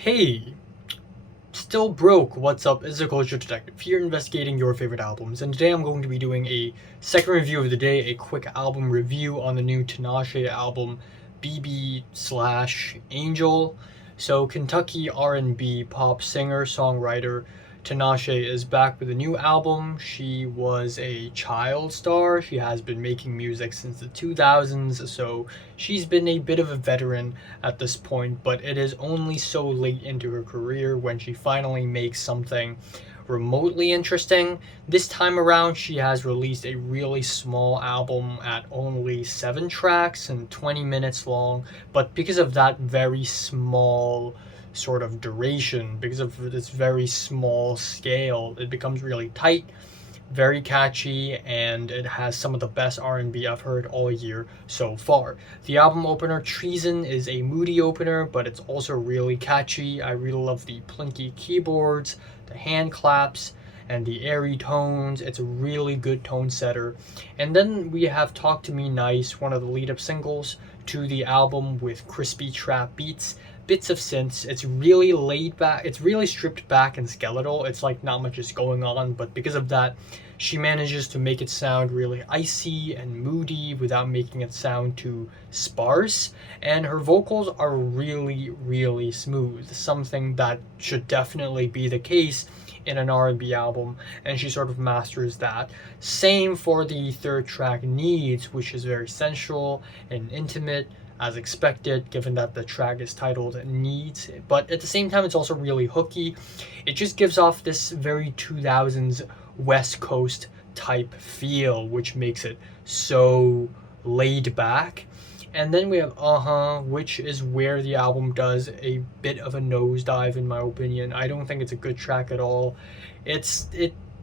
Hey, still broke. What's up? It's the Culture Detective here investigating your favorite albums, and today I'm going to be doing a second review of the day, a quick album review on the new Tinashe album, BB slash Angel. So Kentucky R&B pop singer songwriter Tinashe is back with a new album. She was a child star. She has been making music since the 2000s, so she's been a bit of a veteran at this point, but it is only so late into her career when she finally makes something remotely interesting. This time around, she has released a really small album at only 7 tracks and 20 minutes long, but because of that very small sort of duration, because of this very small scale, it becomes really tight, very catchy, and it has some of the best R&B I've heard all year so far. The album opener, Treason, is a moody opener, but it's also really catchy. I really love the plinky keyboards, the hand claps, and the airy tones. It's a really good tone setter. And then we have Talk to Me Nice, one of the lead up singles to the album, with crispy trap beats, bits of synths. It's really laid back, it's really stripped back and skeletal. It's like not much is going on, but because of that, she manages to make it sound really icy and moody without making it sound too sparse. And her vocals are really smooth, something that should definitely be the case in an R&B album, and she sort of masters that. Same for the third track, Needs, which is very sensual and intimate, as expected, given that the track is titled Needs, but at the same time it's also really hooky. It just gives off this very 2000s West Coast type feel, which makes it so laid back. And then we have which is where the album does a bit of a nosedive, in my opinion. I don't think it's a good track at all. It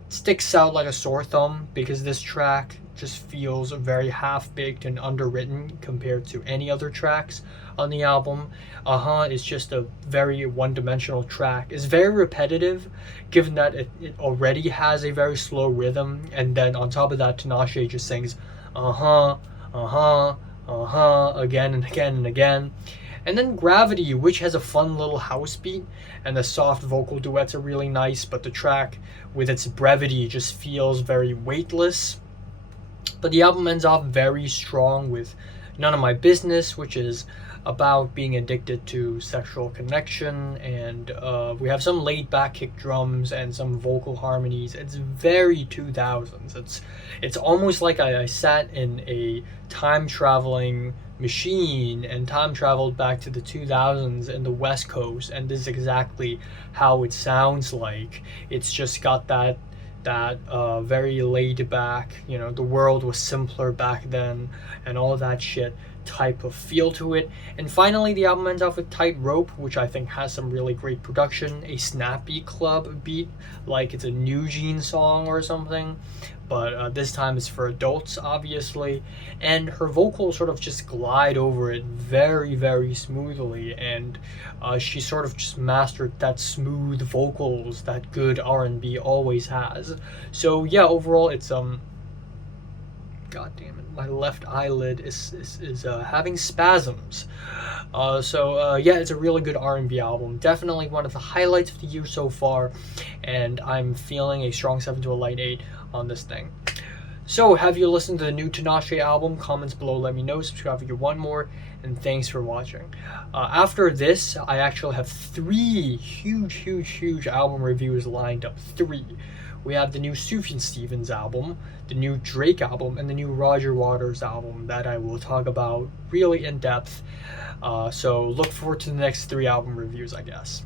sticks out like a sore thumb because this track just feels very half-baked and underwritten compared to any other tracks on the album. Is just a very one-dimensional track. It's very repetitive, given that it already has a very slow rhythm, and then on top of that, Tinashe just sings again and again and again. And then Gravity, which has a fun little house beat, and the soft vocal duets are really nice, but the track, with its brevity, just feels very weightless. But the album ends off very strong with None of My Business, which is about being addicted to sexual connection, and we have some laid back kick drums and some vocal harmonies. It's very 2000s. It's almost like I sat in a time traveling machine and time traveled back to the 2000s in the West Coast, and this is exactly how it sounds like. It's just got that very laid back, the world was simpler back then and all that shit type of feel to it. And finally, the album ends off with Tightrope, which I think has some really great production, a snappy club beat like it's a New Jeans song or something, but this time it's for adults, obviously, and her vocals sort of just glide over it very smoothly, and she sort of just mastered that smooth vocals that good R&B always has. So yeah, overall it's god damn it, my left eyelid is having spasms. Yeah, it's a really good R&B album, definitely one of the highlights of the year so far, and I'm feeling a strong 7 to a light 8 on this thing. So, have you listened to the new Tinashe album? Comments below, let me know. Subscribe if you want more, and thanks for watching. After this, I actually have 3 huge album reviews lined up. 3. We have the new Sufjan Stevens album, the new Drake album, and the new Roger Waters album that I will talk about really in depth. So look forward to the next 3 album reviews, I guess.